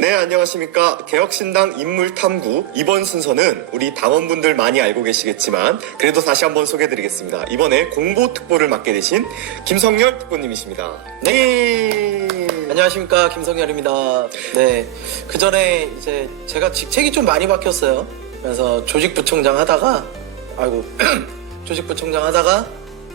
네, 안녕하십니까. 개혁신당 인물탐구 이번 순서는 우리 당원분들 많이 알고 계시겠지만 그래도 다시 한번 소개해드리겠습니다. 이번에 공보특보를 맡게 되신 김성열 특보님이십니다. 네. 안녕하십니까, 김성열입니다. 네, 그 전에 이제 제가 직책이 좀 많이 바뀌었어요. 그래서 조직부총장 하다가 조직부총장 하다가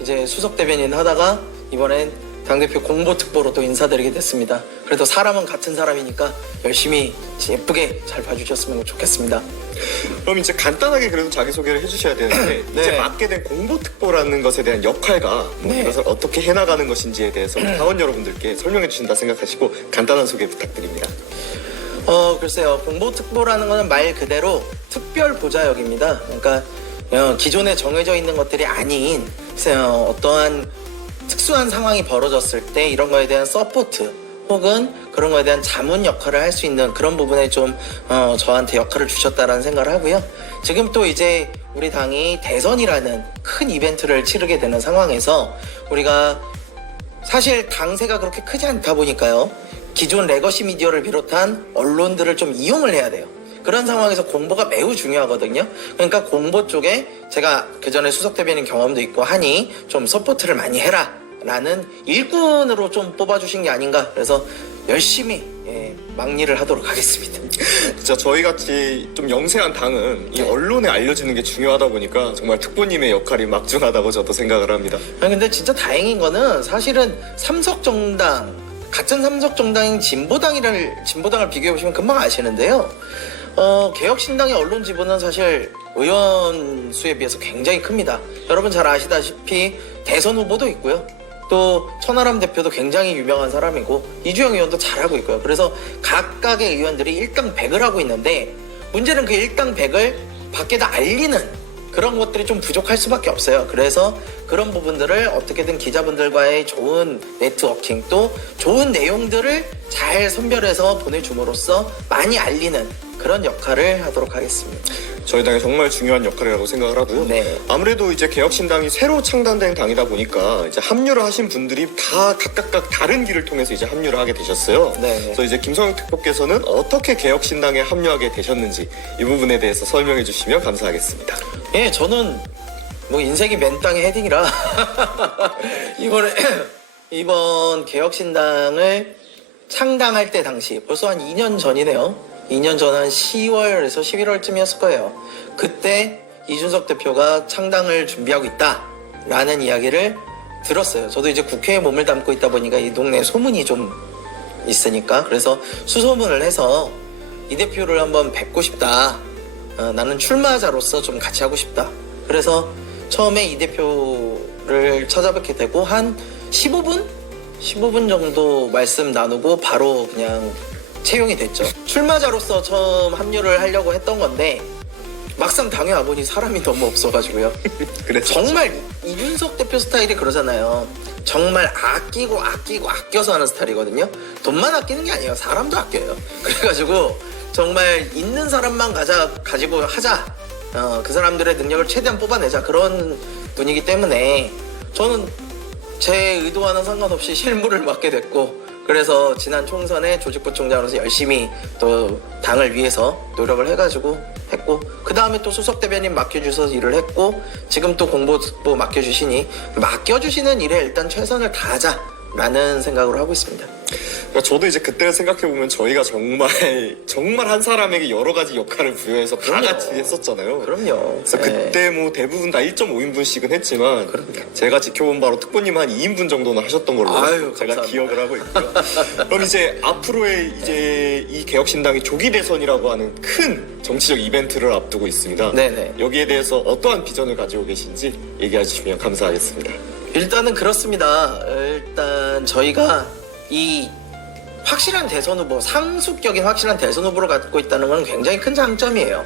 이제 수석대변인 하다가 이번엔 당대표 공보특보로 또 인사드리게 됐습니다. 그래도 사람은 같은 사람이니까 열심히 예쁘게 잘 봐주셨으면 좋겠습니다. 그럼 이제 간단하게 그래도 자기소개를 해주셔야 되는데 네. 이제 맡게 된 공보특보라는 것에 대한 역할과 네. 이것을 어떻게 해나가는 것인지에 대해서 당원 여러분들께 설명해 주신다 생각하시고 간단한 소개 부탁드립니다. 글쎄요. 공보특보라는 거는 말 그대로 특별보좌역입니다. 그러니까 기존에 정해져 있는 것들이 아닌 어떠한 특수한 상황이 벌어졌을 때 이런 거에 대한 서포트 혹은 그런 거에 대한 자문 역할을 할 수 있는 그런 부분에 좀 저한테 역할을 주셨다라는 생각을 하고요. 지금 또 이제 우리 당이 대선이라는 큰 이벤트를 치르게 되는 상황에서 우리가 사실 당세가 그렇게 크지 않다 보니까요. 기존 레거시 미디어를 비롯한 언론들을 좀 이용을 해야 돼요. 그런 상황에서 공보가 매우 중요하거든요. 그러니까 공보 쪽에 제가 그전에 수석대변인 경험도 있고 하니 좀 서포트를 많이 해라 라는 일꾼으로 좀 뽑아주신 게 아닌가. 그래서 열심히 막일을 하도록 하겠습니다. 진짜 저희같이 좀 영세한 당은 이 네. 언론에 알려지는 게 중요하다 보니까 정말 특보님의 역할이 막중하다고 저도 생각을 합니다. 아니, 근데 진짜 다행인 거는 사실은 같은 삼석정당인 진보당을 비교해보시면 금방 아시는데요. 개혁신당의 언론 지분은 사실 의원 수에 비해서 굉장히 큽니다. 여러분 잘 아시다시피 대선 후보도 있고요. 또 천하람 대표도 굉장히 유명한 사람이고 이주영 의원도 잘하고 있고요. 그래서 각각의 의원들이 일당백을 하고 있는데 문제는 그 일당백을 밖에다 알리는 그런 것들이 좀 부족할 수밖에 없어요. 그래서 그런 부분들을 어떻게든 기자분들과의 좋은 네트워킹 또 좋은 내용들을 잘 선별해서 보내줌으로써 많이 알리는 그런 역할을 하도록 하겠습니다. 저희 당이 정말 중요한 역할이라고 생각을 하고요. 네. 아무래도 이제 개혁신당이 새로 창단된 당이다 보니까 이제 합류를 하신 분들이 다 각각 다른 길을 통해서 이제 합류를 하게 되셨어요. 네. 그래서 이제 김성영 특보께서는 어떻게 개혁신당에 합류하게 되셨는지 이 부분에 대해서 설명해 주시면 감사하겠습니다. 예, 저는 뭐 인생이 맨 땅에 헤딩이라 이번 개혁신당을 창당할 때 당시 벌써 한 2년 전이네요. 2년 전 한 10월에서 11월쯤이었을 거예요. 그때 이준석 대표가 창당을 준비하고 있다라는 이야기를 들었어요. 저도 이제 국회에 몸을 담고 있다 보니까 이 동네에 소문이 좀 있으니까 그래서 수소문을 해서 이 대표를 한번 뵙고 싶다. 나는 출마자로서 좀 같이 하고 싶다. 그래서 처음에 이 대표를 찾아뵙게 되고 한 15분 정도 말씀 나누고 바로 그냥 채용이 됐죠. 출마자로서 처음 합류를 하려고 했던 건데 막상 당에 와보니 사람이 너무 없어가지고요. 그래서 정말 이준석 대표 스타일이 그러잖아요. 정말 아껴서 하는 스타일이거든요. 돈만 아끼는 게 아니에요. 사람도 아껴요. 그래가지고 정말 있는 사람만 가지고 하자. 그 사람들의 능력을 최대한 뽑아내자. 그런 분이기 때문에 저는 제 의도와는 상관없이 실무를 맡게 됐고 그래서 지난 총선에 조직부총장으로서 열심히 또 당을 위해서 노력을 해가지고 했고 그 다음에 또 수석대변인 맡겨주셔서 일을 했고 지금 또 공보특보 맡겨주시는 일에 일단 최선을 다하자라는 생각으로 하고 있습니다. 그러니까 저도 이제 그때를 생각해보면 저희가 정말 한 사람에게 여러 가지 역할을 부여해서 다 그럼요. 같이 했었잖아요. 그럼요. 그래서 그때 뭐 대부분 다 1.5인분씩은 했지만 그럼요. 제가 지켜본 바로 특보님 한 2인분 정도는 하셨던 걸로 아유, 제가 감사합니다. 기억을 하고 있고요. 그럼 이제 앞으로의 이제 이 개혁신당이 조기 대선이라고 하는 큰 정치적 이벤트를 앞두고 있습니다. 네네. 여기에 대해서 어떠한 비전을 가지고 계신지 얘기해 주시면 감사하겠습니다. 일단은 그렇습니다. 일단 저희가 이 확실한 대선 후보, 상수격인 확실한 대선 후보를 갖고 있다는 건 굉장히 큰 장점이에요.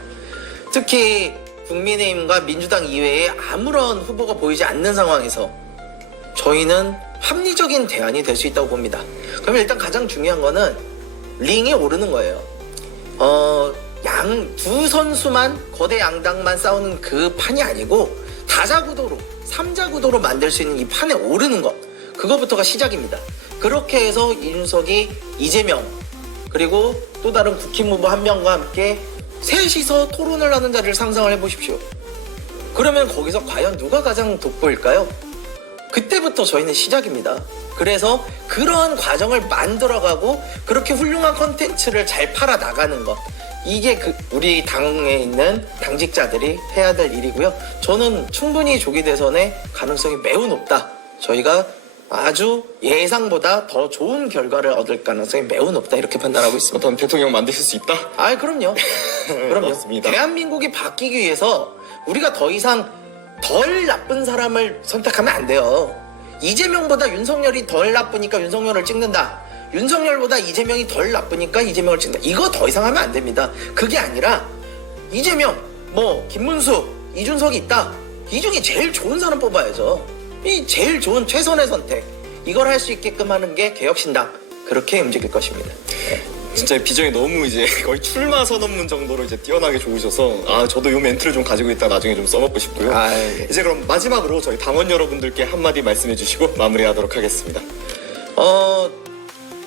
특히 국민의힘과 민주당 이외에 아무런 후보가 보이지 않는 상황에서 저희는 합리적인 대안이 될 수 있다고 봅니다. 그러면 일단 가장 중요한 거는 링에 오르는 거예요. 두 선수만 거대 양당만 싸우는 그 판이 아니고 다자구도로 3자구도로 만들 수 있는 이 판에 오르는 것 그거부터가 시작입니다. 그렇게 해서 이준석이 이재명 그리고 또 다른 국힘 후보 한 명과 함께 셋이서 토론을 하는 자리를 상상을 해보십시오. 그러면 거기서 과연 누가 가장 돋보일까요? 그때부터 저희는 시작입니다. 그래서 그러한 과정을 만들어가고 그렇게 훌륭한 컨텐츠를 잘 팔아 나가는 것, 이게 우리 당에 있는 당직자들이 해야 될 일이고요. 저는 충분히 조기 대선의 가능성이 매우 높다. 저희가 아주 예상보다 더 좋은 결과를 얻을 가능성이 매우 높다, 이렇게 판단하고 있습니다. 어떤 대통령 만드실 수 있다? 아, 그럼요. 그럼요. 맞습니다. 대한민국이 바뀌기 위해서 우리가 더 이상 덜 나쁜 사람을 선택하면 안 돼요. 이재명보다 윤석열이 덜 나쁘니까 윤석열을 찍는다. 윤석열보다 이재명이 덜 나쁘니까 이재명을 찍는다. 이거 더 이상 하면 안 됩니다. 그게 아니라 이재명, 김문수, 이준석이 있다. 이 중에 제일 좋은 사람 뽑아야죠. 이 제일 좋은 최선의 선택. 이걸 할 수 있게끔 하는 게 개혁신당. 그렇게 움직일 것입니다. 진짜 비전이 너무 이제 거의 출마 선언문 정도로 이제 뛰어나게 좋으셔서 저도 요 멘트를 좀 가지고 있다 나중에 좀 써먹고 싶고요. 네. 이제 그럼 마지막으로 저희 당원 여러분들께 한마디 말씀해 주시고 마무리하도록 하겠습니다.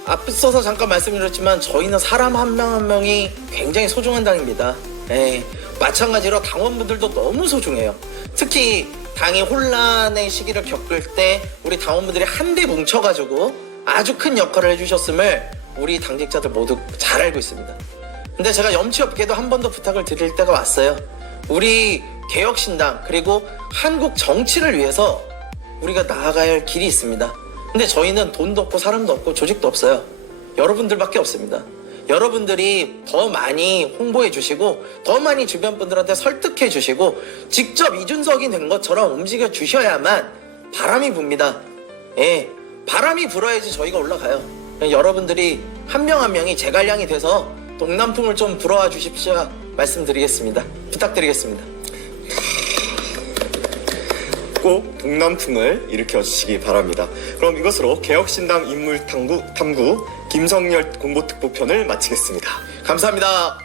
앞서서 잠깐 말씀드렸지만 저희는 사람 한 명 한 명이 굉장히 소중한 당입니다. 마찬가지로 당원분들도 너무 소중해요. 특히 당이 혼란의 시기를 겪을 때 우리 당원분들이 한데 뭉쳐가지고 아주 큰 역할을 해주셨음을 우리 당직자들 모두 잘 알고 있습니다. 근데 제가 염치 없게도 한 번 더 부탁을 드릴 때가 왔어요. 우리 개혁신당 그리고 한국 정치를 위해서 우리가 나아가야 할 길이 있습니다. 근데 저희는 돈도 없고 사람도 없고 조직도 없어요. 여러분들밖에 없습니다. 여러분들이 더 많이 홍보해 주시고 더 많이 주변 분들한테 설득해 주시고 직접 이준석이 된 것처럼 움직여 주셔야만 바람이 붑니다. 바람이 불어야지 저희가 올라가요. 여러분들이 한 명 한 명이 제갈량이 돼서 동남풍을 좀 불어와 주십시오 말씀드리겠습니다. 부탁드리겠습니다. 꼭 동남풍을 일으켜 주시기 바랍니다. 그럼 이것으로 개혁신당 인물 탐구 김성열 공보특보편을 마치겠습니다. 감사합니다.